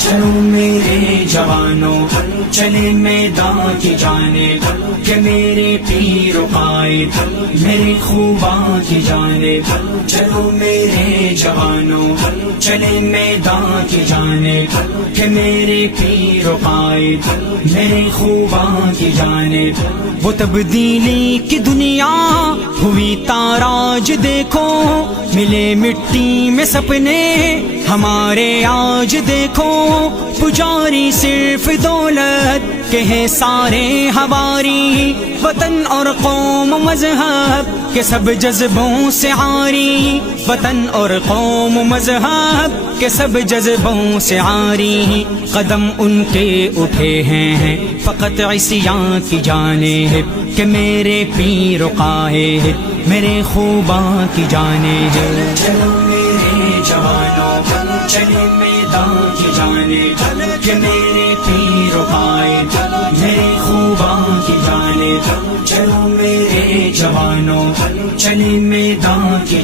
چلو میرے جوانوں چلے میدان کی جانب کہ میرے پیر و قائد میرے خوباں کی جانب چلو میرے جوانوں چلے میدان کی جانب کہ میرے پیر و قائد میرے خوباں کی جانب وہ تبدیلی کی دنیا ہوئی تاراج دیکھو ملے مٹی میں سپنے ہمارے آج دیکھو پجاری صرف دولت کے ہیں سارے ہواری وطن اور قوم مذہب کے سب جذبوں سے عاری وطن اور قوم مذہب کے سب جذبوں سے عاری قدم ان کے اٹھے ہیں فقط عصیاں کی جانب کہ میرے پیر و قائد میرے خوباں کی جانب چلو میرے جوانوں چلے میدان کی جانب کہ میرے پیر و قائد میرے خوباں کی جانب چلو میرے جوانوں چلے میدان کی